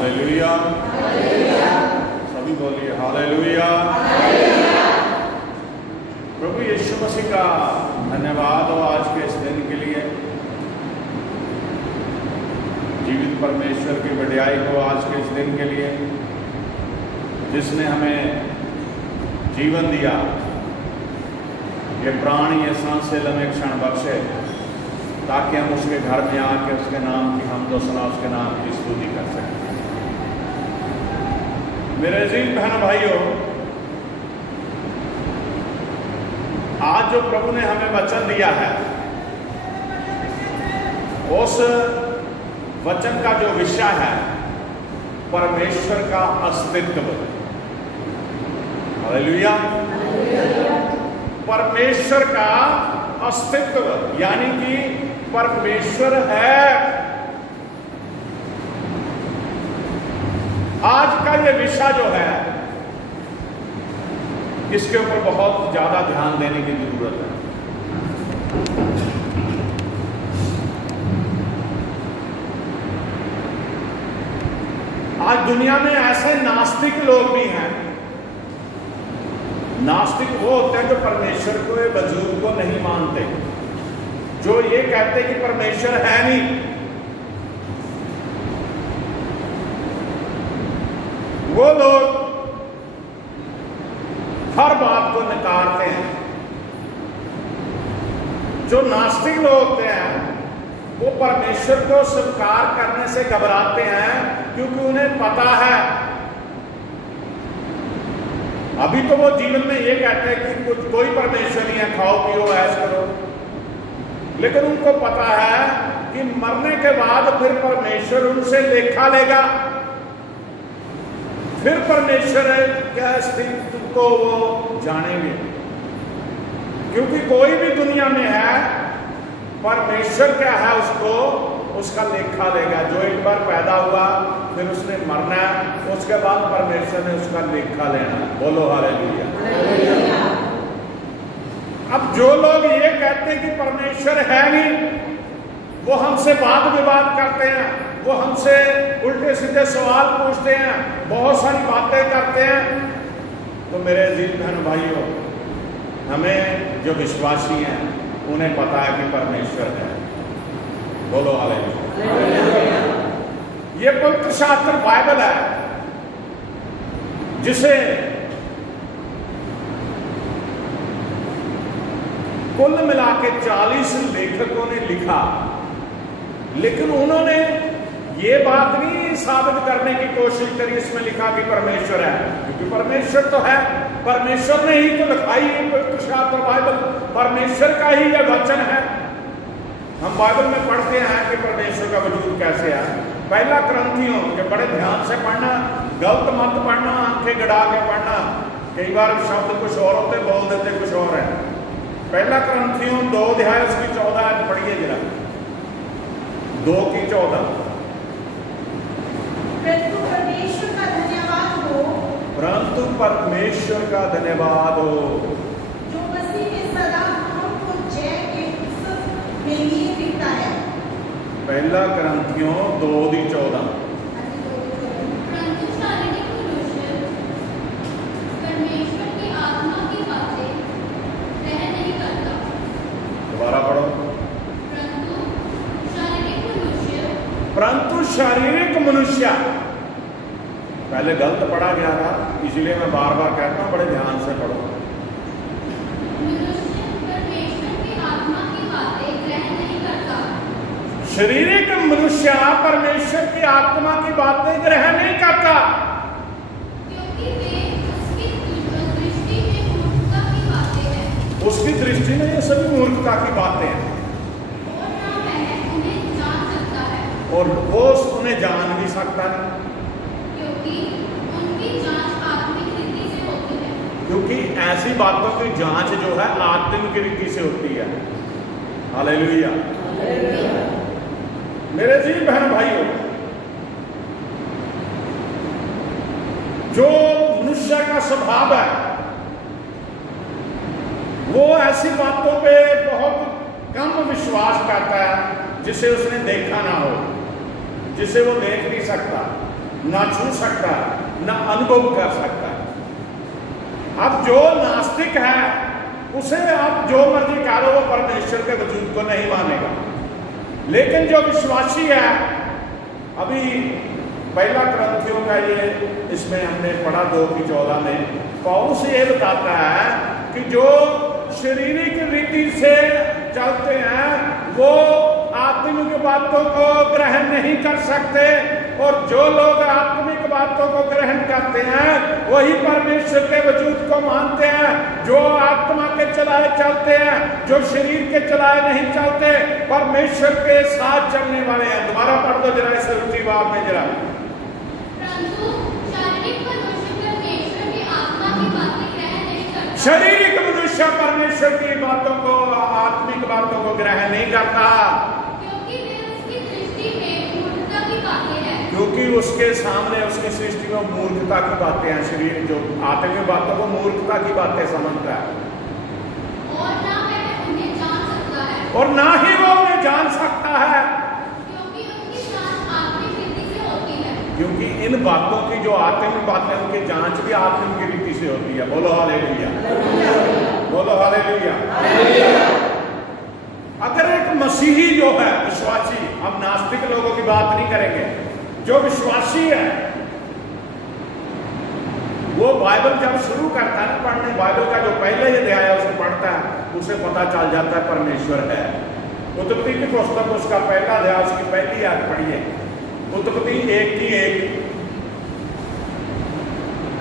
Hallelujah, सभी बोलिए hallelujah. प्रभु यीशु मसीह का धन्यवाद हो आज के इस दिन के लिए। जीवित परमेश्वर की बढ़ाई हो आज के इस दिन के लिए, जिसने हमें जीवन दिया, ये प्राण, ये सांसें लम्हे क्षण बख्शे, ताकि हम उसके घर में आके उसके नाम की हमदो सना, उसके नाम की स्तुति कर सकें। मेरे अजीज बहन भाइयों, आज जो प्रभु ने हमें वचन दिया है, उस वचन का जो विषय है परमेश्वर का अस्तित्व। हालेलुया। परमेश्वर का अस्तित्व यानी कि परमेश्वर है। आज का ये विषय जो है, इसके ऊपर बहुत ज्यादा ध्यान देने की जरूरत है। आज दुनिया में ऐसे नास्तिक लोग भी हैं। नास्तिक वो होते हैं जो परमेश्वर को, वजूद को नहीं मानते, जो ये कहते कि परमेश्वर है नहीं। वो लोग हर बात को नकारते हैं। जो नास्तिक लोग होते हैं वो परमेश्वर को स्वीकार करने से घबराते हैं, क्योंकि उन्हें पता है, अभी तो वो जीवन में ये कहते हैं कि कुछ कोई परमेश्वर नहीं है, खाओ पियो ऐश करो, लेकिन उनको पता है कि मरने के बाद फिर परमेश्वर उनसे लेखा लेगा, फिर परमेश्वर क्या अस्तित्व को वो जानेंगे। क्योंकि कोई भी दुनिया में है, परमेश्वर क्या है उसको, उसका लेखा लेगा। जो एक बार पैदा हुआ फिर उसने मरना है, उसके बाद परमेश्वर ने उसका लेखा लेना है। बोलो हालेलुया। अब जो लोग ये कहते हैं कि परमेश्वर है नहीं, वो हमसे वाद विवाद करते हैं, वो हमसे उल्टे सीधे सवाल पूछते हैं, बहुत सारी बातें करते हैं। तो मेरे अजीज बहन भाइयों, हमें जो विश्वासी हैं उन्हें पता है कि परमेश्वर है। बोलो हालेलुया। ये पवित्र शास्त्र बाइबल है, जिसे कुल मिला के 40 लेखकों ने लिखा, लेकिन उन्होंने ये बात नहीं साबित करने की कोशिश करी इसमें लिखा कि परमेश्वर है, क्योंकि परमेश्वर तो है। परमेश्वर ने ही तो लिखाई है पवित्र शास्त्र बाइबल, परमेश्वर का ही यह वचन है। हम बाइबल में पढ़ते हैं कि परमेश्वर का वजूद कैसे है। पहला क्रंथियों के बड़े ध्यान से पढ़ना, गलत मत पढ़ना, आंखें गड़ा के पढ़ना। कई बार शब्द कुछ और होते, बोल देते कुछ और है। पहला क्रंथियों 2 अध्याय उसकी 14 पढ़िए जरा, 2 की 14। परंतु परमेश्वर का धन्यवाद हो, परंतु परमेश्वर का धन्यवाद हो, जो मसीह में सदा गुणों को जय के में लिए लिखता है। पहला क्रंथियों 2 की 14। परंतु शारीरिक मनुष्य परमेश्वर की आत्मा की बातें ग्रहण नहीं करता। दोबारा पढ़ो। परंतु शारीरिक मनुष्य, पहले गलत पढ़ा गया था, इसलिए मैं बार बार कहता हूं बड़े ध्यान से पढ़ो। मनुष्य परमेश्वर की आत्मा की बातें ग्रहण नहीं करता। शारीरिक मनुष्य परमेश्वर की आत्मा की बातें ग्रहण नहीं करता, क्योंकि वे उसकी दृष्टि में मूर्खता की बातें हैं। उसकी दृष्टि में ये सभी मूर्खता की बातें हैं, और ना वह उन्हें जान सकता है, और वो उन्हें जान भी सकता नहीं, क्योंकि उनकी जांच आत्मिक रीति से होती है। क्योंकि ऐसी बातों की जांच जो है आत्मिक रीति से होती है। हालेलुया। मेरे जी बहन भाइयों, जो मनुष्य का स्वभाव है वो ऐसी बातों पे बहुत कम विश्वास करता है जिसे उसने देखा ना हो, जिसे वो देख नहीं सकता। ना छू सकता, ना अनुभव कर सकता। अब जो नास्तिक है उसे आप जो मर्जी करो, वो परमेश्वर के वजूद को नहीं मानेगा। लेकिन जो विश्वासी है, अभी पहला ग्रंथियों का ये इसमें हमने पढ़ा 2:14 में, पौलुस ये बताता है कि जो शारीरिक रीति से चलते हैं वो आत्मिक बातों को ग्रहण नहीं कर सकते, और जो लोग आत्मिक बातों को ग्रहण करते हैं वही परमेश्वर के वजूद को मानते हैं। जो आत्मा के चलाए चलते हैं, जो शरीर के चलाए नहीं चलते, परमेश्वर के साथ चलने वाले हैं। दोबारा पढ़ दो जरा इस उल्टी बात में जरा। शारीरिक मनुष्य परमेश्वर की बातों को, आत्मिक बातों को ग्रहण नहीं करता, क्योंकि उसके सामने, उसकी सृष्टि में मूर्खता की बातें हैं। शरीर जो आत्मिक बातों को मूर्खता की बातें समझता है, और ना ही वो उन्हें जान सकता है, क्योंकि इन बातों की जो आत्मिक बातें, उनकी जांच भी आत्मिक रीति से होती है। बोलो हालेलुया, बोलो हालेलुया। अगर एक मसीही जो है विश्वासी, हम नास्तिक लोगों की बात नहीं करेंगे, जो विश्वासी है वो बाइबल जब शुरू करता है पढ़ने, बाइबल का जो पहले अध्याय है उसे पढ़ता है, उसे पता चल जाता है परमेश्वर है। उत्पत्ति की पुस्तक उसका पहला अध्याय, उसकी पहली आयत पढ़िए, उत्पत्ति 1:1।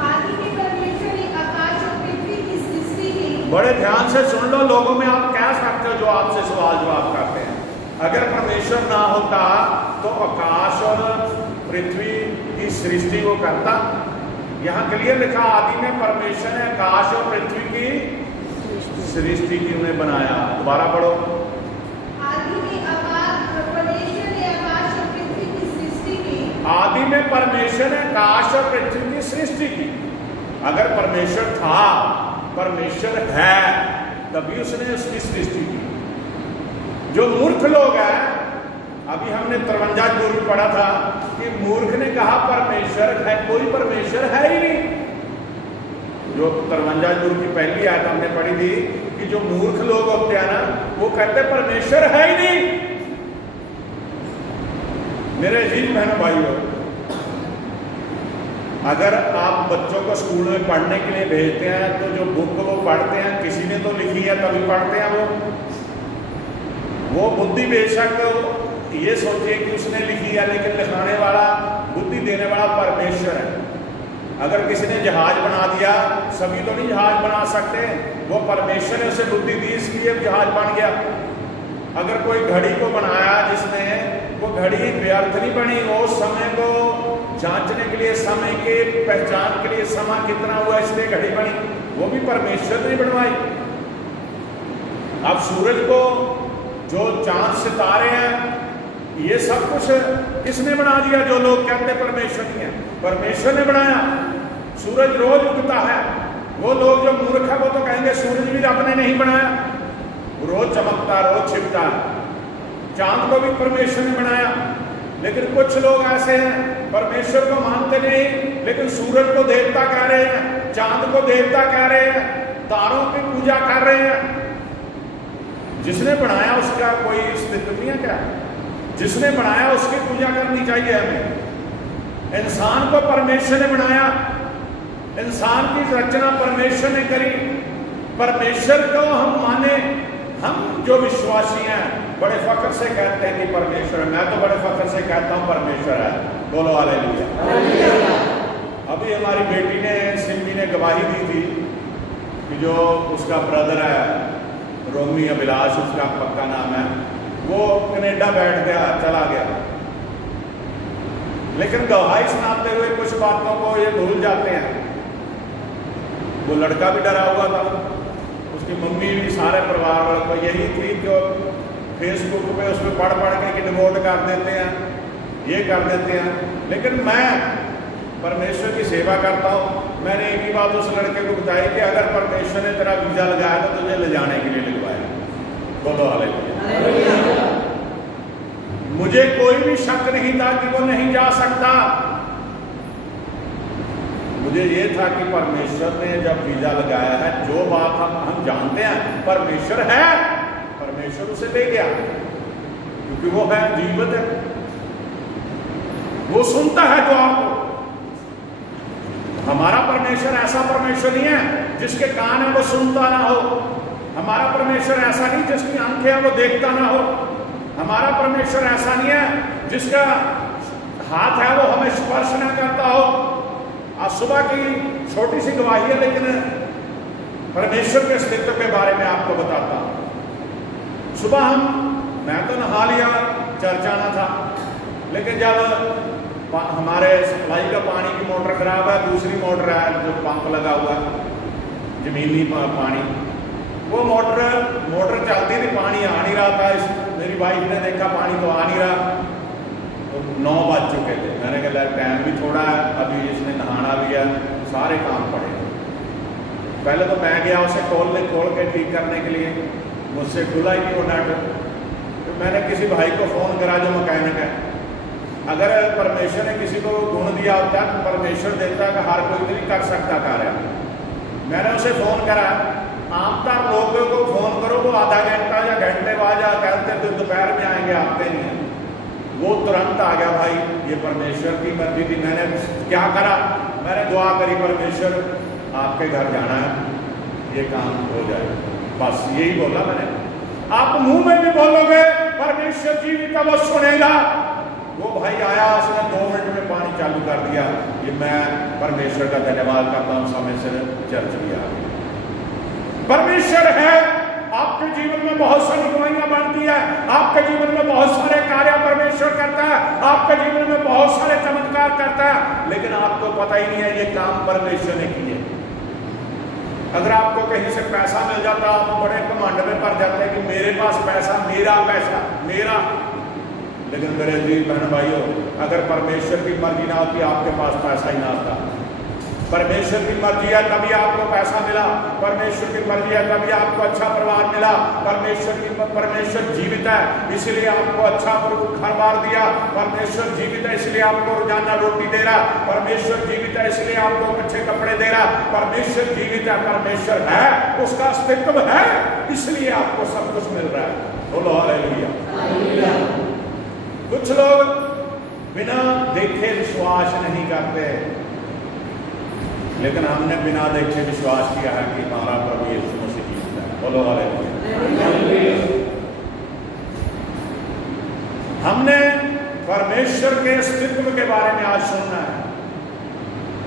आदि में परमेश्वर ने आकाश और पृथ्वी की सृष्टि की। बड़े ध्यान से सुन लो, लोगों में आप कह सकते हो जो आपसे सवाल जवाब करते हैं। अगर परमेश्वर ना होता तो आकाश और पृथ्वी की सृष्टि वो करता? यहाँ क्लियर लिखा, आदि में परमेश्वर ने आकाश और पृथ्वी की सृष्टि की उन्हें बनाया। दोबारा पढ़ो। आदि में परमेश्वर ने आकाश और पृथ्वी की सृष्टि की। आदि में परमेश्वर ने आकाश और पृथ्वी की सृष्टि की। अगर परमेश्वर था, परमेश्वर है, तभी उसने उसकी सृष्टि की। जो मूर्ख लोग हैं, अभी हमने 53 गुरु पढ़ा था कि मूर्ख ने कहा परमेश्वर है, कोई परमेश्वर है ही नहीं। जो 53 गुरु की पहली आयत हमने पढ़ी थी कि जो मूर्ख लोग होते हैं ना, वो कहते परमेश्वर है ही नहीं। मेरे अजीज बहनों भाइयों, अगर आप बच्चों को स्कूल में पढ़ने के लिए भेजते हैं तो जो बुक वो पढ़ते हैं किसी ने तो लिखी है तभी पढ़ते हैं। वो बुद्धि बेशक ये सोचिए कि उसने लिखी है, लेकिन लिखाने वाला, बुद्धि देने वाला परमेश्वर है। अगर किसी ने जहाज बना दिया, सभी तो नहीं जहाज बना सकते, वो परमेश्वर ने उसे बुद्धि दी इसलिए जहाज बन गया। अगर कोई घड़ी को बनाया जिसने, वो घड़ी व्यर्थ नहीं बनी, वो समय को जांचने के लिए, समय के पहचान के लिए समय कितना हुआ इसलिए घड़ी बनी, वो भी परमेश्वर ने बनवाई। अब सूरज को, जो चांद सितारे हैं, ये सब कुछ किसने बना दिया? जो लोग कहते परमेश्वर नहीं है, परमेश्वर ने बनाया। सूरज रोज उगता है, वो लोग जो मूर्ख है वो तो कहेंगे सूरज भी आपने नहीं बनाया, रोज चमकता, रोज छिपता। चांद को भी परमेश्वर ने बनाया। लेकिन कुछ लोग ऐसे हैं परमेश्वर को मानते नहीं, लेकिन सूरज को देवता कह रहे हैं, चांद को देवता कह रहे हैं, तारों की पूजा कर रहे हैं। जिसने बनाया उसका कोई अस्तित्व नहीं है क्या? जिसने बनाया उसकी पूजा करनी चाहिए हमें। इंसान को परमेश्वर ने बनाया, इंसान की रचना परमेश्वर ने करी। परमेश्वर को हम माने, हम जो विश्वासी हैं बड़े फख्र से कहते हैं कि परमेश्वर है। मैं तो बड़े फख्र से कहता हूँ परमेश्वर है। बोलो हालेलुया। अभी हमारी बेटी ने, सिमी ने गवाही दी थी कि जो उसका ब्रदर है रोमी अभिलाष, उसका पक्का नाम है, वो कनाडा बैठ गया, चला गया। लेकिन गवाही सुनाते हुए कुछ बातों को ये भूल जाते हैं। वो लड़का भी डरा हुआ था, उसकी मम्मी भी, सारे परिवार वालों को यही थी जो फेसबुक पे उसमें पढ़ के डिवोट कर देते हैं, ये कर देते हैं। लेकिन मैं परमेश्वर की सेवा करता हूँ। मैंने एक ही बात उस लड़के को बताई कि अगर परमेश्वर ने तेरा वीजा लगाया तो तुझे ले जाने के लिए लगवाया। बोलो हालेलुया। मुझे कोई भी शक नहीं था कि वो नहीं जा सकता, मुझे ये था कि परमेश्वर ने जब वीजा लगाया है, जो बात हम जानते हैं परमेश्वर है, परमेश्वर उसे ले गया, क्योंकि वो है, जीवित है, वो सुनता है जो आपको। हमारा परमेश्वर ऐसा परमेश्वर नहीं है जिसके कान है वो सुनता ना हो। हमारा परमेश्वर ऐसा नहीं जिसकी आंखें है वो देखता ना हो। हमारा परमेश्वर ऐसा नहीं है जिसका हाथ है वो हमें स्पर्श ना करता हो। आज सुबह की छोटी सी गवाही है, लेकिन परमेश्वर के अस्तित्व के बारे में आपको बताता हूं। सुबह मैं तो नहा लिया, चर्च आना था, लेकिन जब हमारे सप्लाई का पानी की मोटर खराब है, दूसरी मोटर है जो पंप लगा हुआ है, जमीनी पानी, वो मोटर चलती थी, पानी आ नहीं रहा था। मेरी वाइफ ने देखा पानी तो आ नहीं रहा, तो 9 बज चुके थे। मैंने कहा टाइम भी थोड़ा है, अभी इसने नहाना भी है, सारे काम पड़े। पहले तो मैं गया उसे खोल के ठीक करने के लिए, मुझसे खुला ही नहीं वो नट। तो मैंने किसी भाई को फ़ोन करा जो मैकेनिक है। अगर परमेश्वर ने किसी को गुण दिया होता है तो परमेश्वर देता है कि हर कोई नहीं कर सकता कार्य। मैंने उसे फ़ोन करा, आमतौर लोगों को फ़ोन करो वो आधा घंटा या घंटे बाद या कहते तो दोपहर में आएंगे, आते नहीं हैं। वो तुरंत आ गया, भाई ये परमेश्वर की मर्जी थी। मैंने क्या करा, मैंने दुआ करी, परमेश्वर आपके घर जाना है, ये काम हो जाए, बस यही बोला मैंने। आप मुंह में भी बोलोगे परमेश्वर जीवित है, वो सुनेगा। वो भाई आया, उसने 2 मिनट में पानी चालू कर दिया। ये मैं परमेश्वर का धन्यवाद करता हूँ, समय से चर्च भी आ गया। परमेश्वर है, आपके जीवन में बहुत सारी गवाहियां बनती है, आपके जीवन में बहुत सारे कार्य परमेश्वर करता है, आपके जीवन में बहुत सारे चमत्कार करता है, लेकिन आपको पता ही नहीं है ये काम परमेश्वर ने किए। अगर आपको कहीं से पैसा मिल जाता, आप बड़े घमंड में पड़ जाते हैं कि मेरे पास पैसा, मेरा। लेकिन मेरे जी बहन भाइयों, अगर परमेश्वर की मर्जी ना होती आपके पास पैसा ही ना आता। परमेश्वर की मर्जी है तभी आपको पैसा मिला, परमेश्वर की मर्जी है तभी आपको अच्छा परिवार मिला, परमेश्वर जीवित है इसलिए आपको अच्छा घर बार दिया, परमेश्वर जीवित है इसलिए आपको रोजाना रोटी दे रहा, परमेश्वर जीवित है इसलिए आपको अच्छे कपड़े दे रहा, परमेश्वर जीवित है, परमेश्वर है, उसका अस्तित्व है, इसलिए आपको सब कुछ मिल रहा है। बोलो हालेलुया। कुछ लोग बिना देखे विश्वास नहीं करते, लेकिन हमने बिना देखे विश्वास किया है कि हमारा प्रभु यीशु मसीह जीवित है। बोलो हालेलुया। हमने परमेश्वर के अस्तित्व के बारे में आज सुनना है,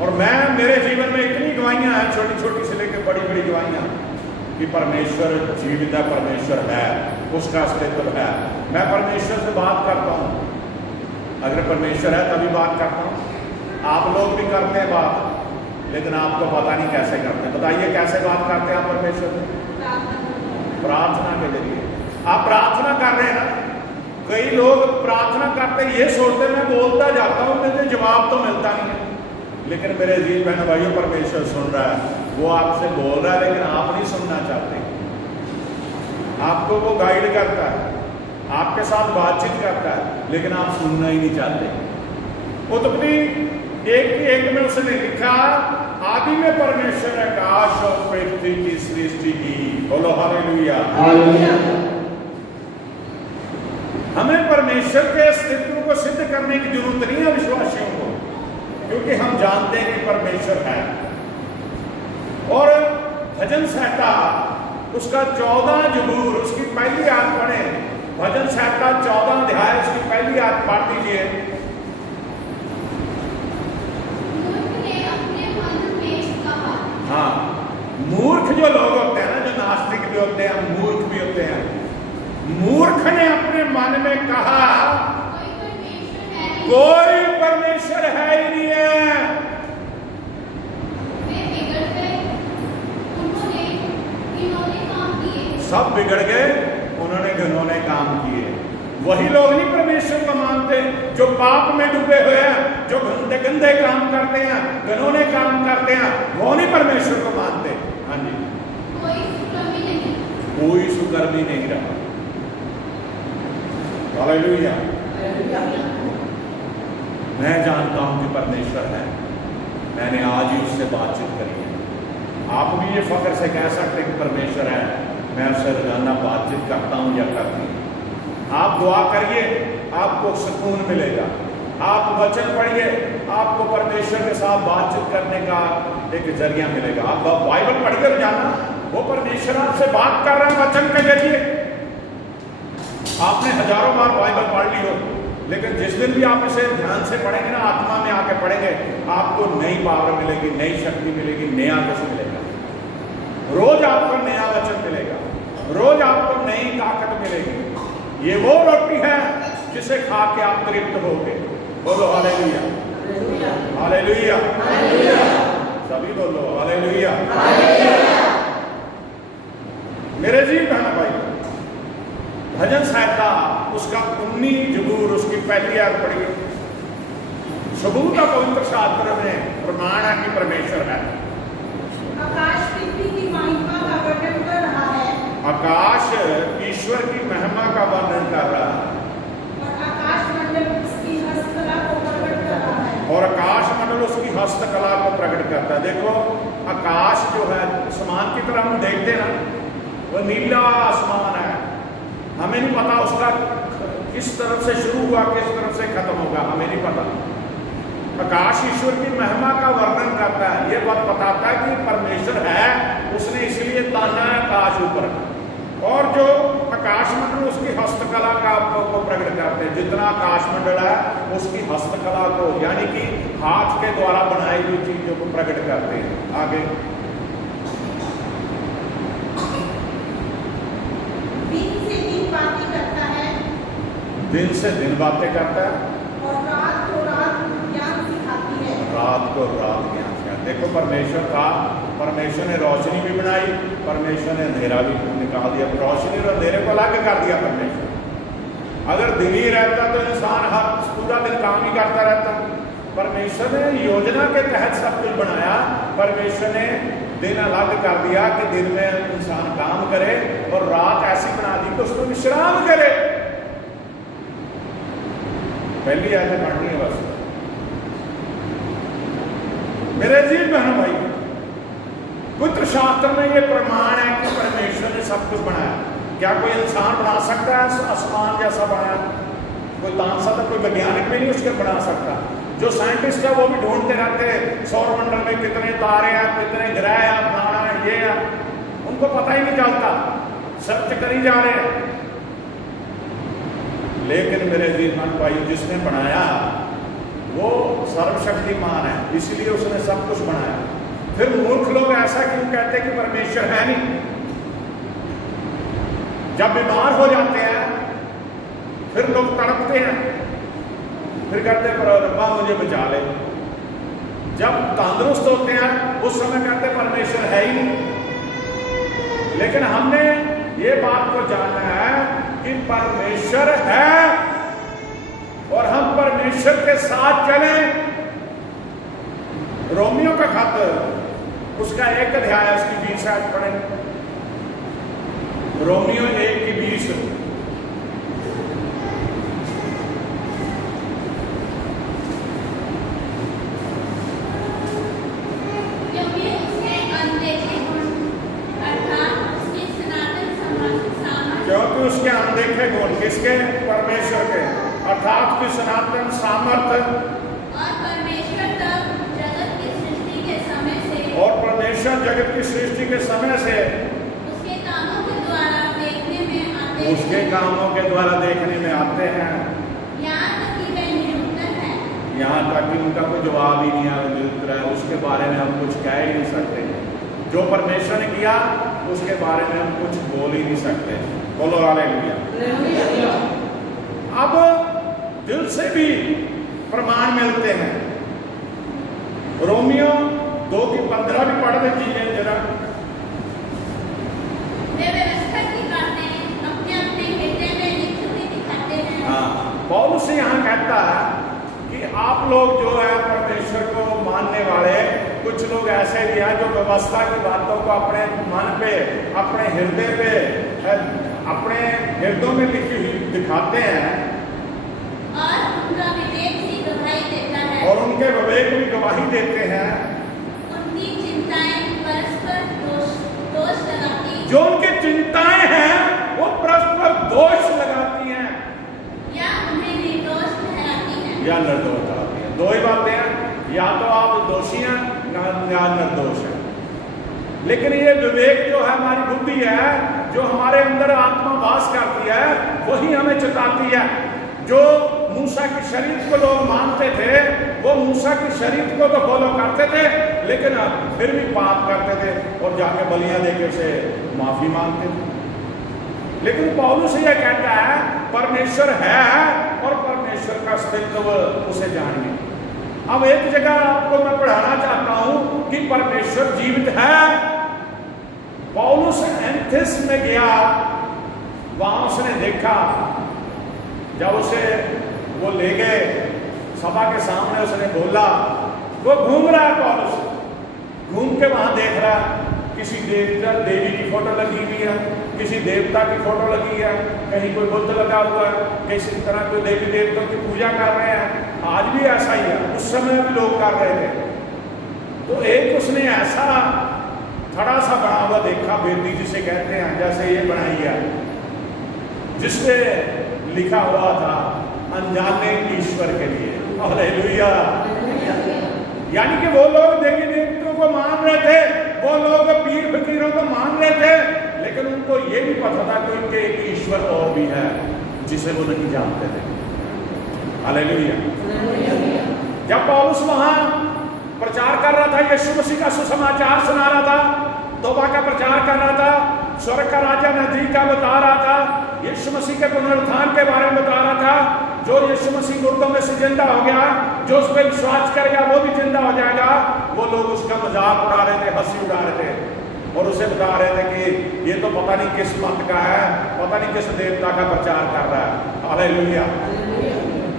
और मेरे जीवन में इतनी गवाहियां हैं, छोटी छोटी से लेकर बड़ी बड़ी गवाहियां, कि परमेश्वर जीवित है, परमेश्वर है, उसका अस्तित्व है। मैं परमेश्वर से बात करता हूँ, अगर परमेश्वर है तभी बात करता हूँ। आप लोग भी करते हैं बात, लेकिन आपको पता नहीं कैसे करते। बताइए कैसे बात करते हैं आप परमेश्वर से? प्रार्थना के जरिए। आप प्रार्थना कर रहे हैं ना, कई लोग प्रार्थना करते ये सोचते मैं बोलता जाता हूँ, मुझे जवाब तो मिलता नहीं है। लेकिन मेरे अजीज बहन भाइयों, परमेश्वर सुन रहा है, वो आपसे बोल रहा है, लेकिन आप नहीं सुनना चाहते। आपको वो गाइड करता है, आपके साथ बातचीत करता है, लेकिन आप सुनना ही नहीं चाहते। उत्पत्ति 1:1 में उसने लिखा, आदि में परमेश्वर ने आकाश और पृथ्वी की सृष्टि की। बोलो हालेलुया। हमें परमेश्वर के अस्तित्व को सिद्ध करने की जरूरत नहीं है विश्वासियों को, क्योंकि हम जानते हैं कि परमेश्वर है। और भजन संहिता उसका 14 जबूर, उसकी पहली आयत पढ़े। भजन संहिता 14 अध्याय उसकी पहली आयत पढ़ दीजिए। हाँ, मूर्ख जो लोग होते हैं ना, जो नास्तिक भी होते हैं, मूर्ख भी होते हैं, मूर्ख ने अपने मन में कहा कोई परमेश्वर है ही नहीं है। सब बिगड़ गए, उन्होंने घिनौने काम किए। वही लोग नहीं परमेश्वर को मानते जो पाप में डूबे हुए हैं, जो गंदे गंदे काम करते हैं, घिनौने काम करते हैं, वो नहीं परमेश्वर को मानते। हाँ जी, कोई सुकर्मी नहीं रहा। हालेलुया। मैं जानता हूं कि परमेश्वर है, मैंने आज ही उससे बातचीत करी है। आप भी ये फख्र से कह सकते कि परमेश्वर है, मैं उससे रोजाना बातचीत करता हूँ या करती हूँ। आप दुआ करिए, आपको सुकून मिलेगा। आप वचन पढ़िए, आपको परमेश्वर के साथ बातचीत करने का एक जरिया मिलेगा। आप बाइबल पढ़कर जाना, वो परमेश्वर आपसे बात कर रहा है वचन के जरिए। आपने हजारों बार बाइबल पढ़ ली हो, लेकिन जिस दिन भी आप इसे ध्यान से पढ़ेंगे ना, आत्मा में आके पढ़ेंगे, आपको नई पावर मिलेगी, नई शक्ति मिलेगी, नया कुछ मिलेगा। रोज आपको नया वचन मिलेगा, रोज आपको नई ताकत मिलेगी। ये वो रोटी है जिसे खा के आप तृप्त होगे। बोलो हालेलुया, हालेलुया, सभी बोलो हालेलुया। मेरे जी बहन भाई, भजन संहिता उसका 19 जबूर उसकी पहली आयत पढ़ी। सबूत का पवित्र शास्त्र में प्रमाण है कि परमेश्वर है। आकाश पृथ्वी की महिमा का वर्णन कर रहा है। आकाश ईश्वर की महिमा का वर्णन कर रहा है, और आकाश मंडल उसकी हस्तकला को प्रकट कर रहा है। और आकाश मंडल उसकी हस्तकला को प्रकट करता है। देखो, आकाश जो है आसमान की तरह हम देखते ना, वो नीला आसमान है। हमें नहीं पता उसका किस तरफ से शुरू हुआ, किस तरफ से खत्म होगा, हमें नहीं पता। आकाश ईश्वर की महिमा का वर्णन करता है। ये बात बताता है कि परमेश्वर है, उसने इसलिए ताना है आकाश ऊपर। और जो आकाश मंडल उसकी हस्तकला का को प्रकट करते हैं। जितना आकाश मंडल है उसकी हस्तकला को, यानी कि हाथ के द्वारा बनाई हुई चीजों को प्रकट करते हैं। आगे, दिन से दिन बातें करता है, दिन से दिन बातें करता है, और रात को रात ज्ञान सिखाती है। रात को रात ज्ञान सिखाता है। देखो, परमेश्वर था, परमेश्वर ने रोशनी भी बनाई, परमेश्वर ने अंधेरा भी निकाल दिया। रोशनी और अंधेरे को अलग कर दिया परमेश्वर। अगर दिन ही रहता तो इंसान हर पूरा दिन काम ही करता रहता। परमेश्वर ने योजना के तहत सब कुछ बनाया। परमेश्वर ने दिन अलग कर दिया कि दिन में इंसान काम करे, और रात ऐसी बना दी कि उसको विश्राम करे। पहली आयत पढ़नी है बस। मेरे जी बहन भाई, पुत्र शास्त्र में ये प्रमाण है कि परमेश्वर ने सब कुछ बनाया। क्या कोई इंसान बना सकता है आसमान जैसा बनाया? कोई तानसा तो कोई वैज्ञानिक भी नहीं उसके बना सकता। जो साइंटिस्ट है वो भी ढूंढते रहते हैं सौर मंडल में कितने तारे हैं, कितने ग्रह हैं, फलाना है, ये है, उनको पता ही नहीं चलता, सर्च करी जा रहे हैं। लेकिन मेरे जीवन भाई, जिसने बनाया वो सर्वशक्तिमान है, इसलिए उसने सब कुछ बनाया। फिर मूर्ख लोग ऐसा क्यों कहते हैं कि परमेश्वर है नहीं? जब बीमार हो जाते हैं फिर लोग तड़पते हैं, फिर कहते हैं रब्बा मुझे बचा ले। जब तंदुरुस्त होते हैं उस समय कहते हैं परमेश्वर है ही नहीं। लेकिन हमने ये बात को जानना है कि परमेश्वर है और हम परमेश्वर के साथ चलें। रोमियो का खत उसका 1 अध्याय उसकी 20 आयत पढ़ें। रोमियो 1 की 20। क्योंकि उसके अनदेखे गुण अर्थात उसकी सनातन सामर्थ्य, क्योंकि उसके अनदेखे गुण, किसके? परमेश्वर के, अर्थात की सनातन सामर्थ्य, और परमेश्वर तब जगत की सृष्टि के समय से, और परमेश्वर जगत की सृष्टि के समय से उसके कामों के द्वारा देखने में आते हैं, उसके कामों के द्वारा देखने में आते हैं, यहाँ तक कि वे निरुत्तर है। यहाँ तक कि उनका कोई जवाब ही नहीं है, निरुत्तर है, उसके बारे में हम कुछ कह ही नहीं सकते। जो परमेश्वर ने किया उसके बारे में हम कुछ बोल ही नहीं सकते। बोलो हालेलुया। अब दिल से भी प्रमाण मिलते हैं। रोमियो 2 की 15 भी पढ़ दीजिए जरा। वे व्यवस्था की बातें अपने अपने हृदय में लिखी हुई दिखाते हैं। हाँ, पौलुस यहाँ कहता है कि आप लोग जो है परमेश्वर को मानने वाले, कुछ लोग ऐसे भी हैं जो व्यवस्था की बातों को अपने मन पे, अपने हृदय पे, अपने हृदयों में लिखी हुई दिखाते हैं, और उनका विवेक ही गवाही देता है, और उनके विवेक विवेक भी गवाही देते हैं, उनकी चिंताएं परस्पर दोष लगाती जो उनकी चिंताएं हैं वो परस्पर दोष लगाती हैं या उन्हें निर्दोष ठहराती हैं। या निर्दोष ठहराती हैं। दो ही बातें हैं, या तो आप दोषी हैं या निर्दोष हैं। लेकिन ये विवेक जो है, हमारी बुद्धि है, जो हमारे अंदर आत्मा वास करती है, वही हमें चेताती है। जो मूसा की शरीयत को लोग मानते थे, वो मूसा की शरीयत को तो फॉलो करते थे, लेकिन फिर भी पाप करते थे और जाके बलियां देके उसे माफी मांगते थे। लेकिन पौलुस यह कहता है परमेश्वर है और परमेश्वर का अस्तित्व उसे जानिए। अब एक जगह आपको मैं पढ़ाना चाहता हूं कि परमेश्वर जीवित है। पौलुस एथेंस में गया, वहां उसने देखा, जब उसे वो ले गए सभा के सामने, उसने बोला, वो घूम रहा है पौलुस, घूम के वहां देख रहा किसी देवी की फोटो लगी हुई है, किसी देवता की फोटो लगी है, कहीं कोई बुद्ध लगा हुआ है, किसी तरह कोई देवी देवताओं की पूजा कर रहे हैं। आज भी ऐसा ही है, उस समय भी लोग कर रहे थे। तो एक उसने ऐसा थड़ा सा बना हुआ देखा, बेदी जिसे कहते हैं, जैसे ये बनाई है, जिसपे लिखा हुआ था अनजाने ईश्वर के लिए। हालेलुया। यानी कि वो लोग देवी देवताओं को मान रहे थे, वो लोग पीर फकीरों को मान रहे थे, लेकिन उनको ये भी पता था कि उनके एक ईश्वर और भी है जिसे वो नहीं जानते थे। हालेलुया। जब पौलुस वहां प्रचार कर रहा था, यीशु मसीह का सुसमाचार सुना रहा था, तौबा का प्रचार कर रहा था, स्वर्ग का राज्य नजदीक का बता रहा था, यीशु मसीह के पुनरुत्थान के बारे में बता रहा था, जो यीशु मसीह मुर्दों में से जिंदा हो गया, जो उस पर विश्वास करेगा वो भी जिंदा हो जाएगा। वो लोग उसका मजाक उड़ा रहे थे, हंसी उड़ा रहे थे और उसे बता रहे थे कि ये तो पता नहीं किस मत का है, पता नहीं किस देवता का प्रचार कर रहा है। हालेलुया।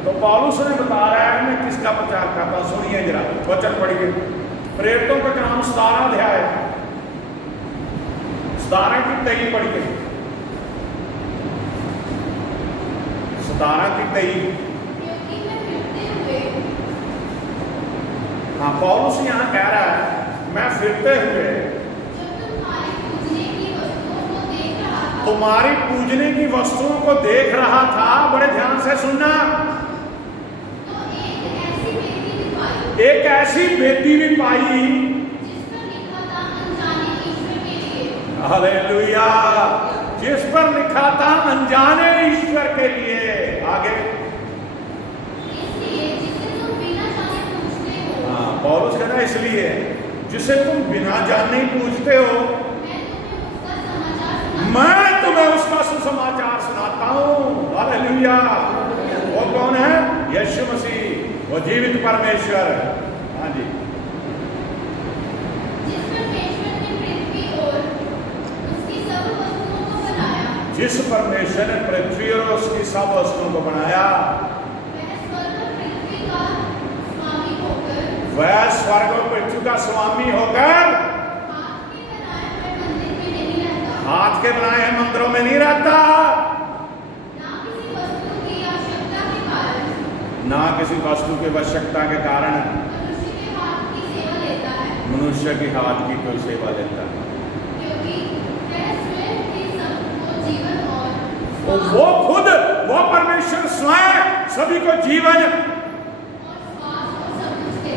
तो पौलुस ने बता रहा है मैं किसका प्रचार करता हूं। सुनिए जरा वचन पढ़िए, प्रेरितों का काम 17 अध्याय 17 की 23 पढ़िए, 17 की 23। हाँ, पौलुस यहाँ कह रहा है मैं फिरते हुए तुम्हारी पूजने की वस्तुओं को देख रहा था। बड़े ध्यान से सुनना। एक ऐसी बेटी भी पाई, हालेलुया, जिस पर लिखा था अनजाने ईश्वर के लिए। आगे हाँ, पौलुस कहना इसलिए जिसे तुम बिना जाने ही पूछते हो, मैं तुम्हें उसका सुसमाचार सुनाता हूं। हालेलुया। वो कौन है? यीशु मसीह, वो जीवित परमेश्वर। हाँ जी। जिस परमेश्वर ने पृथ्वी और उसकी सब वस्तुओं को बनाया, वह स्वर्ग और पृथ्वी का स्वामी होकर हाथ के बनाए हैं मंदिरों में नहीं रहता, ना किसी वस्तु की आवश्यकता के कारण मनुष्य के हाथ की कोई सेवा लेता है। वो खुद, वो परमेश्वर स्वयं सभी को जीवन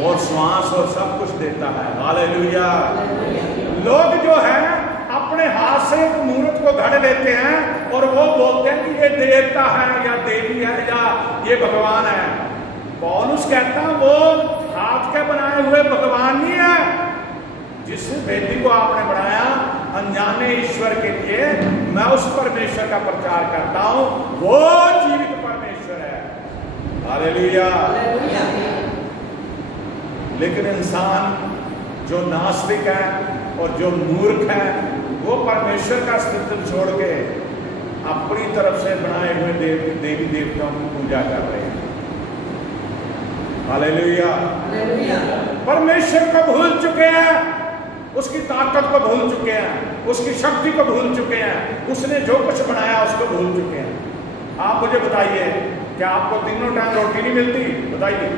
और श्वास और सब कुछ देता है। हालेलुया। लोग जो है अपने हाथ से एक मूर्त को घड़ लेते हैं और वो बोलते हैं कि ये देवता है या देवी है या ये भगवान है। पौलुस कहता है वो हाथ के बनाए हुए भगवान नहीं है। जिस बेटी को आपने बनाया अनजाने ईश्वर के लिए, मैं उस परमेश्वर का प्रचार करता हूं, वो जीवित परमेश्वर है। हालेलुया। लेकिन इंसान जो नास्तिक है और जो मूर्ख है, वो परमेश्वर का अस्तित्व छोड़ के अपनी तरफ से बनाए हुए देवी देवताओं की पूजा कर रहे हैं। हालेलुया। परमेश्वर को भूल चुके हैं, उसकी ताकत को भूल चुके हैं, उसकी शक्ति को भूल चुके हैं, उसने जो कुछ बनाया उसको भूल चुके हैं। आप मुझे बताइए, क्या आपको तीनों टाइम रोटी नहीं मिलती? बताइए।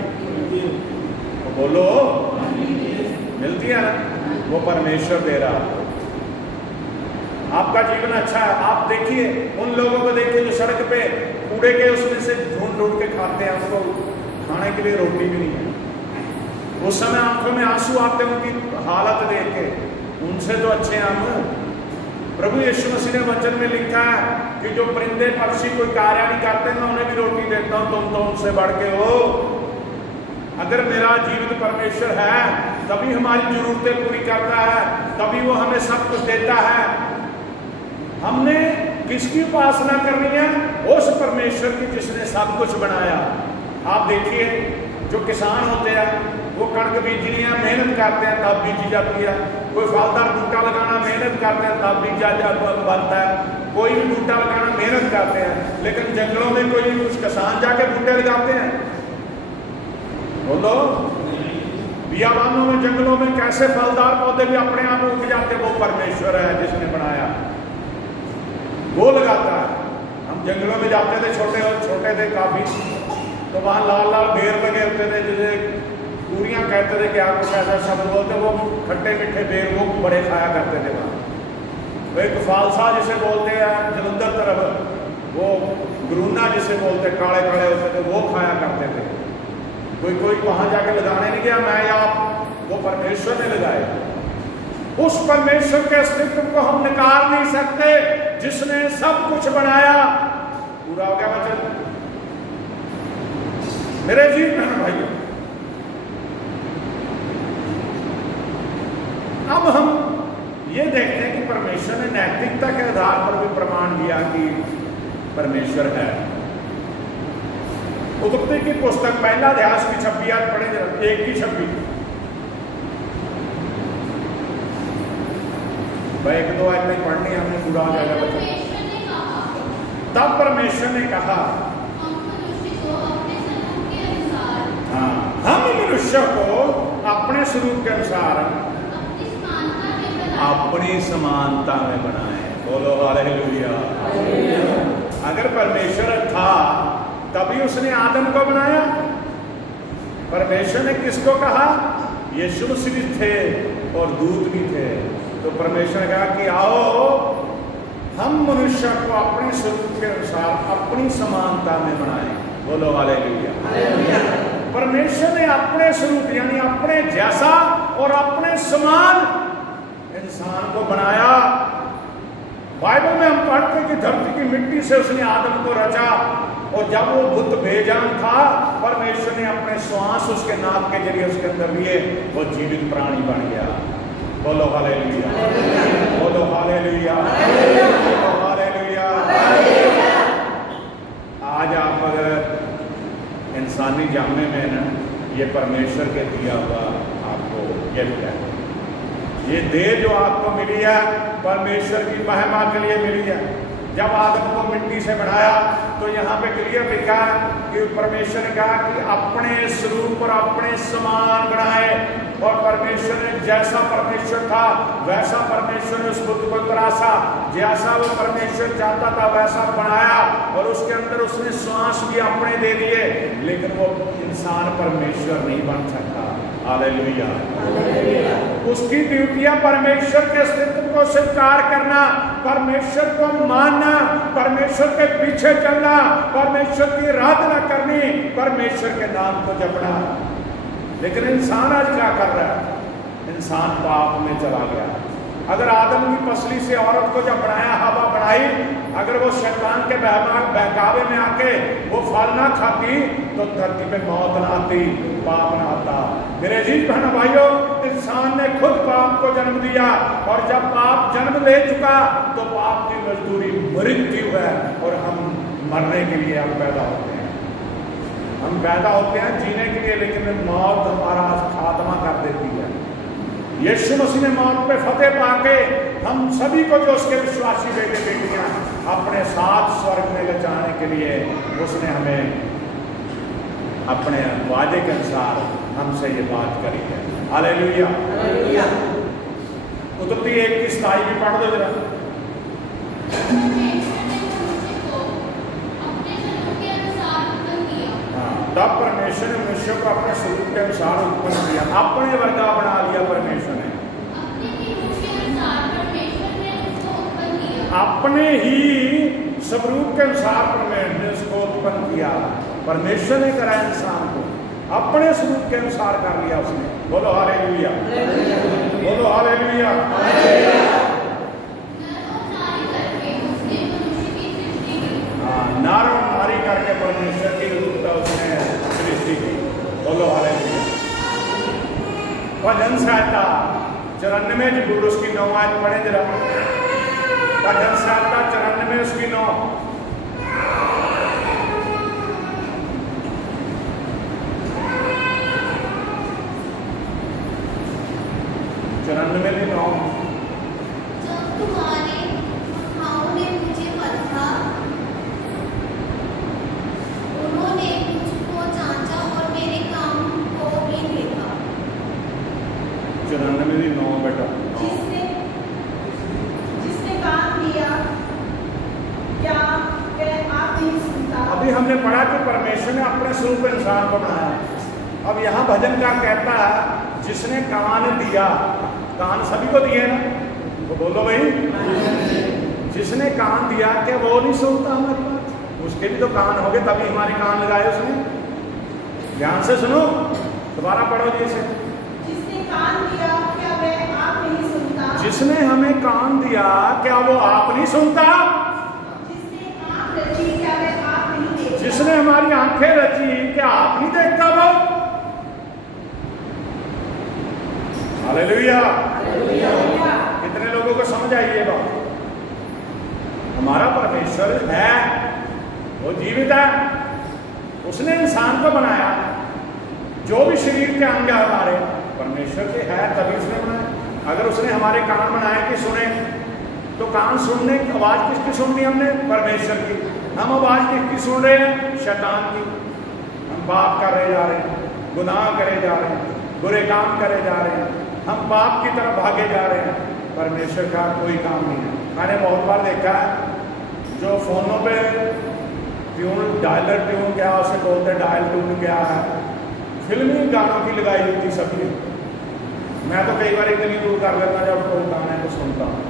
तो बोलो, मिलती है ना, वो परमेश्वर दे रहा है। आपका जीवन अच्छा है। आप देखिए उन लोगों को, देखिए जो सड़क पे कूड़े के उसमें से ढूंढ के खाते हैं, उनको खाने के लिए रोटी भी नहीं है। उस समय आंखों में आंसू आते हैं उनकी हालत देख के, उनसे तो अच्छे हम। प्रभु यीशु मसीह ने वचन में लिखा है कि जो परिंदे पक्षी कोई कार्य नहीं करते, मैं उन्हें भी रोटी देता हूं, तुम तो उनसे बढ़ के हो। अगर मेरा जीवन परमेश्वर है तभी हमारी जरूरतें पूरी करता है, तभी वो हमें सब कुछ देता है। हमने किसकी उपासना करनी है? उस परमेश्वर की जिसने सब कुछ बनाया। आप देखिए जो किसान होते हैं वो कणक बीजनी है, मेहनत करते हैं तब बीजी जाती है। कोई फलदार बूटा लगाना मेहनत करते हैं तब बीजा बनता है। कोई भी बूटा लगाना मेहनत करते हैं, लेकिन जंगलों में कोई कुछ किसान जाके बूटे लगाते हैं? बोलो, बियाबानों में जंगलों में कैसे फलदार पौधे भी अपने आप उग जाते हैं? वो परमेश्वर है जिसने बनाया, वो लगाता है। हम जंगलों में जाते थे, छोटे थे काफी, तो वहां लाल लाल बेर लगे होते थे, जिसे पूरियां कहते थे कि आपको कैसा शब्द बोलते, वो खट्टे मीठे बेर वो बड़े खाया करते थे वहां। वो एक फालसा जिसे बोलते हैं जलंधर तरफ, वो गरूना जिसे बोलते काले काले होते थे, वो खाया करते थे। कोई वहां जाके लगाने नहीं गया, मैं या आप, वो परमेश्वर ने लगाए। उस परमेश्वर के अस्तित्व को हम नकार नहीं सकते जिसने सब कुछ बनाया। पूरा हो गया वचन मेरे जीव बहन भाइयों। अब हम ये देखते हैं कि परमेश्वर ने नैतिकता के आधार पर भी प्रमाण दिया कि परमेश्वर है। उत्पत्ति की पुस्तक पहला अध्याय की 26 आयत पढ़े, 1 की 26। भाई 1-2 आयत नहीं पढ़नी, हमने पूरा हो जाएगा बच्चा। तब परमेश्वर ने कहा, हाँ, हम मनुष्य को अपने स्वरूप के अनुसार अपनी समानता में बनाए। बोलो हालेलुया। अगर परमेश्वर था तभी उसने आदम को बनाया। परमेश्वर ने किसको कहा? यीशु मसीह थे और दूत भी थे। तो परमेश्वर ने कहा कि आओ हम मनुष्य को अपने स्वरूप के अनुसार अपनी समानता में बनाए। बोलो हालेलुया। परमेश्वर ने अपने स्वरूप यानी अपने जैसा और अपने समान इंसान को बनाया। बाइबल में हम पढ़ते कि धरती की मिट्टी से उसने आदम को रचा, और जब वो बुत बेजान था, परमेश्वर ने अपने श्वास उसके नाक के जरिए उसके अंदर लिए, वो जीवित प्राणी बन गया। बोलो हालेलुया, बोलो हालेलुया, बोलो हालेलुया। आज आप अगर इंसानी जामे में ना, ये परमेश्वर के दिया हुआ आपको गिफ्ट है। ये देह जो आपको मिली है परमेश्वर की महिमा के लिए मिली है। जब आदम को मिट्टी से बनाया तो यहाँ पे क्लियर लिखा है कि परमेश्वर ने कहा कि अपने स्वरूप और अपने समान बनाए, और परमेश्वर ने जैसा परमेश्वर था वैसा परमेश्वर ने उस बुद्ध को तराशा, जैसा वो परमेश्वर चाहता था वैसा बनाया, और उसके अंदर उसने श्वास भी अपने दे दिए। लेकिन वो इंसान परमेश्वर नहीं बन सकता। हालेलुया। उसकी ड्यूटियां परमेश्वर के अस्तित्व को स्वीकार करना, परमेश्वर को मानना, परमेश्वर के पीछे चलना, परमेश्वर की आराधना करनी, परमेश्वर के नाम को जपना। लेकिन इंसान आज क्या कर रहा है? इंसान पाप में चला गया। अगर आदम की पसली से औरत को जब बनाया, हवा बनाई, अगर वो शैतान के बहकावे में आके वो फल ना खाती तो धरती पे मौत ना आती, पाप ना आता। मेरे जीत बहन भाइयों, इंसान ने खुद पाप को जन्म दिया, और जब पाप जन्म ले चुका तो पाप की मजदूरी मृत्यु है, और हम मरने के लिए हम पैदा होते हैं। हम पैदा होते हैं जीने के लिए, लेकिन मौत हमारा खात्मा कर देती है। यीशु मसीह ने मौत पे फतेह पाके हम सभी को, जो उसके विश्वासी बेटे बेटियां, अपने साथ स्वर्ग में ले जाने के लिए उसने हमें अपने वादे के अनुसार हमसे ये बात करी है। हालेलुया। उत्पत्ति 1 की 27 भी पढ़ दो जरा। तब परमेश्वर ने मनुष्य को अपने स्वरूप के अनुसार उत्पन्न किया, अपने वर्गा बना लिया परमेश्वर ने, अपने ही रूप के अनुसार परमेश्वर ने उसको उत्पन्न किया। अपने ही स्वरूप के अनुसार परमेश्वर ने उसको उत्पन्न किया। परमेश्वर ने कराया इंसान को, अपने स्वरूप के अनुसार कर लिया उसने। बोलो हालेलुया, बोलो हालेलुया। नर और नारी करके परमेश्वर की रूपता उसने सृष्टि की। बोलो हालेलुया। भजन संहिता 94 जरूर उसकी 9 आयत पढ़े जरा। भजन संहिता 94 उसकी 9। 94 की 9। जब तुम्हारे पुरखाओं ने मुझे परखा, उन्होंने मुझको जांचा और मेरे काम को भी देखा। 94 की 9 बेटा। जिसने कान दिया, क्या वह आप नहीं सुनता? अभी हमने पढ़ा कि परमेश्वर ने अपने स्वरूप इंसान को बनाया। अब यहाँ भजन का कहता है जिसने कान दिया, कान सभी को दिए ना, तो बोलो भाई, जिसने कान दिया क्या वो नहीं सुनता हमारी बात? उसके भी तो कान हो गए तभी हमारे कान लगाए उसने। ध्यान से सुनो, दोबारा पढ़ो जी इसे। जिसने कान दिया, क्या वह आप नहीं सुनता? जिसने हमें कान दिया क्या वो आप नहीं सुनता? जिसने आँख रची, क्या वह आप नहीं देखता? जिसने हमारी आंखें रची क्या आप नहीं देखता? वो हालेलुया। कितने लोगों को समझ आई ये बात? हमारा परमेश्वर है, वो जीवित है, उसने इंसान को बनाया। जो भी शरीर के अंग हमारे परमेश्वर के है तभी उसने बनाया। अगर उसने हमारे कान बनाए कि सुने, तो कान सुनने की आवाज किसकी सुननी हमने? परमेश्वर की। हम आवाज किसकी सुन रहे हैं? शैतान की। हम पाप कर रहे जा रहे हैं, गुनाह करे जा रहे हैं, बुरे काम करे जा रहे हैं, हम पाप की तरफ भागे जा रहे हैं। परमेश्वर का कोई काम नहीं है। मैंने बहुत बार देखा है जो फोनों पे ट्यून, डायलर ट्यून क्या उसे बोलते हैं, डायल ट्यून क्या है, फिल्मी गानों की लगाई हुई थी सभी। मैं तो कई बार इतनी दूर कर लेता जब कोई गाने को सुनता हूँ।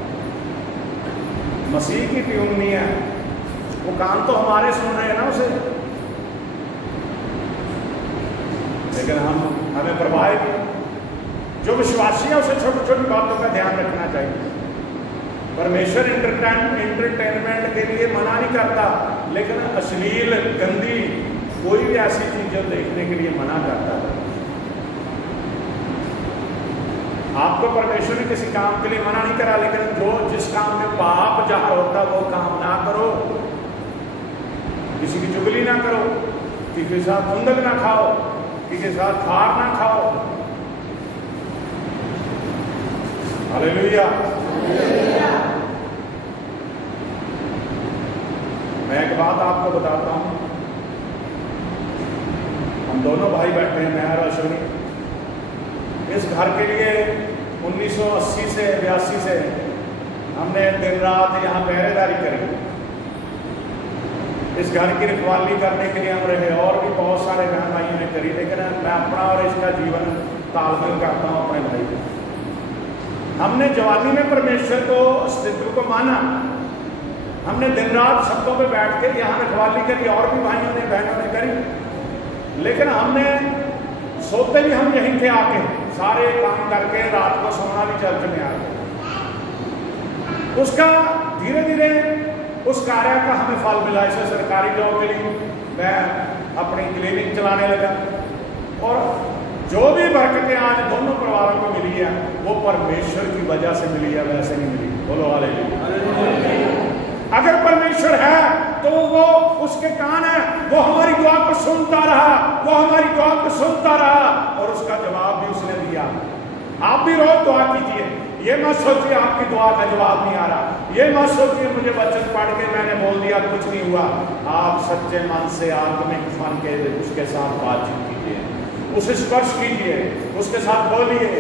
मसीह की ट्यून नहीं है वो, कान तो हमारे सुन रहे हैं ना उसे, लेकिन हमें प्रभावित जो विश्वासी है उसे छोटी छोटी बातों का ध्यान रखना चाहिए। परमेश्वर एंटरटेनमेंट के लिए मना नहीं करता, लेकिन अश्लील गंदी कोई भी ऐसी चीज जो देखने के लिए मना करता है। आपको परमेश्वर ने किसी काम के लिए मना नहीं करा, लेकिन जिस काम में पाप जहां होता वो काम ना करो। किसी की चुगली ना करो, किसी के साथ धुंधक ना खाओ, किसी के साथ खार ना खाओ। हालेलुया। मैं एक बात आपको बताता हूं। हम दोनों भाई बैठे हैं, मैं और अश्विनी। इस घर के लिए 1980 से 82 से हमने दिन रात यहाँ पहरेदारी करी। इस घर की रखवाली करने के लिए हम रहे, और भी बहुत सारे बहन भाइयों ने करी, लेकिन मैं अपना और इसका जीवन तालमेल करता हूँ अपने भाई को। हमने जवानी में परमेश्वर को अस्तित्व को माना। हमने दिन रात छतों पे बैठ के यहाँ रखवाली करी, और भी भाइयों ने बहनों ने करी, लेकिन हमने सोते भी हम यहीं थे आके, सारे काम करके रात को सोना भी चर्च में आके। उसका धीरे धीरे उस कार्य का हमें फल मिला। इसे सरकारी जॉब मिली, मैं अपनी क्लिनिक चलाने लगा, और जो भी बरकतें आज दोनों परिवारों को मिली है वो परमेश्वर की वजह से मिली है, वैसे नहीं मिली। बोलो हालेलुया। अगर परमेश्वर है तो वो उसके कान है, वो हमारी दुआ को सुनता रहा, वो हमारी दुआ को सुनता रहा, और उसका जवाब भी उसने दिया। आप भी रोज दुआ कीजिए। ये मत सोचिए आपकी दुआ का जवाब नहीं आ रहा, ये मत सोचिए मुझे वचन पढ़ के मैंने बोल दिया कुछ नहीं हुआ। आप सच्चे मन से आत्मिक मन के उसके साथ बातचीत कीजिए, उसे स्पर्श कीजिए, उसके साथ बोलिए,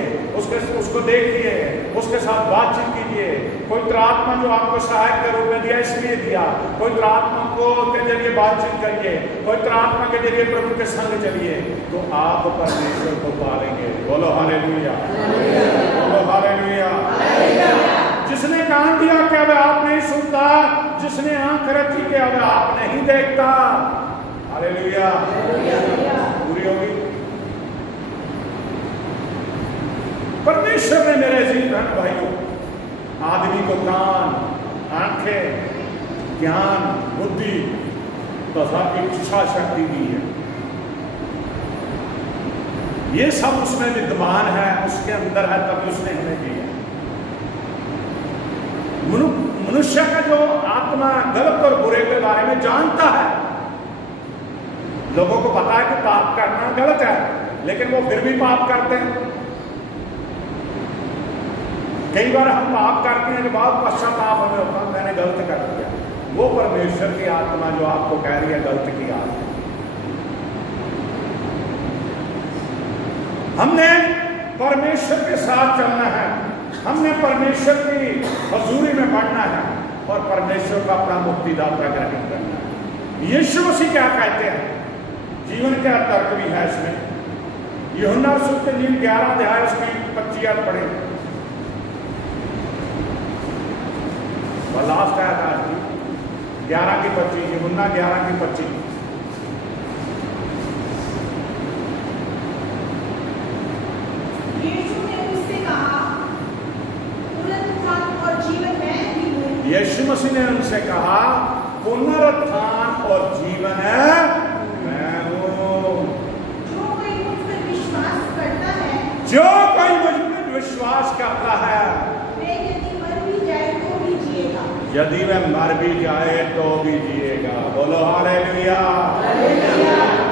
उसको देखिए, उसके साथ बातचीत कीजिए। पवित्र आत्मा जो आपको सहायक के रूप में दिया इसलिए दिया। पवित्र आत्मा को के जरिए बातचीत करिए, पवित्र आत्मा के जरिए प्रभु के संग चलिए, तो आप परमेश्वर को पालेंगे। बोलो हालेलुया, बोलो हालेलुया। जिसने कान दिया क्या वह आप नहीं सुनता, जिसने आंख रखी क्या वह आप नहीं देखता। हालेलुया। पूरी होगी। परमेश्वर ने मेरे अजीज बहन भाइयों आदमी को कान, आंखें, ज्ञान, बुद्धि तथा इच्छा शक्ति दी है। ये सब उसमें विद्यमान है, उसके अंदर है, तभी उसने हमें दी है। मनुष्य का जो आत्मा गलत और बुरे के बारे में जानता है, लोगों को पता है कि पाप करना गलत है, लेकिन वो फिर भी पाप करते हैं। कई बार हम पाप करते हैं कि बहुत पश्चाताप हमें होता है, मैंने गलत कर दिया। वो परमेश्वर की आत्मा जो आपको कह रही है गलत की आत्मा। हमने परमेश्वर के साथ चलना है, हमने परमेश्वर की हजूरी में बढ़ना है और परमेश्वर का अपना मुक्तिदाता ग्रहण करना है। यीशु मसीह क्या कहते हैं, जीवन का तर्क भी है इसमें। यूहन्ना रसूल के 11 अध्याय उसमें 25 पढ़े, लास्ट आया था 11 की 25, यूहन्ना 11 की 25। यीशु ने उससे कहा, पुनरुत्थान और जीवन मैं ही हूँ। यीशु मसीह ने उनसे कहा, पुनरुत्थान और जीवन है मैं हूँ। जो कोई मुझ पर विश्वास करता है, जो कोई मुझ पर विश्वास करता है, वे यदि मर भी जाए तो भी जिएगा। यदि वह मर भी जाए तो भी जिएगा। बोलो हालेलुया।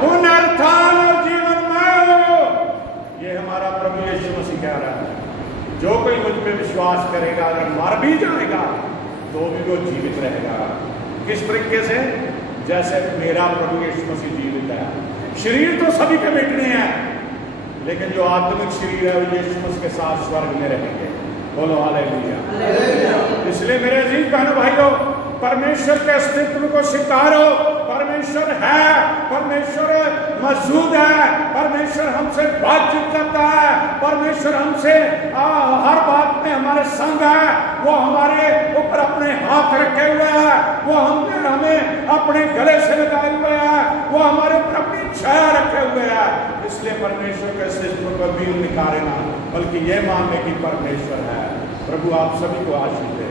पुनरुत्थान और जीवन मैं हूँ, ये हमारा प्रभु यीशु मसीह कह रहा है। जो कोई मुझ पे विश्वास करेगा, अगर मर भी जाएगा तो भी वो जीवित रहेगा। किस तरीके से? जैसे मेरा प्रभु यीशु मसीह जीवित है। शरीर तो सभी के मिटने हैं, लेकिन जो आत्मिक शरीर है वो यीशु मसीह के साथ स्वर्ग में रहेंगे। बोलो हालेलुया। इसलिए मेरे अजीज बहनों भाइयों, परमेश्वर के अस्तित्व को स्वीकारो। परमेश्वर है, परमेश्वर मौजूद है, परमेश्वर हमसे बातचीत करता है, परमेश्वर हमसे हर बात में हमारे संग है। वो हमारे ऊपर अपने हाथ रखे हुए है, वो हमें अपने गले से लगाए हुए है, वो हमारे ऊपर अपनी छाया रखे हुए है। इसलिए परमेश्वर के अस्तित्व को भी निकारे ना, बल्कि ये मानने की परमेश्वर है। प्रभु आप सभी को आशीष दे।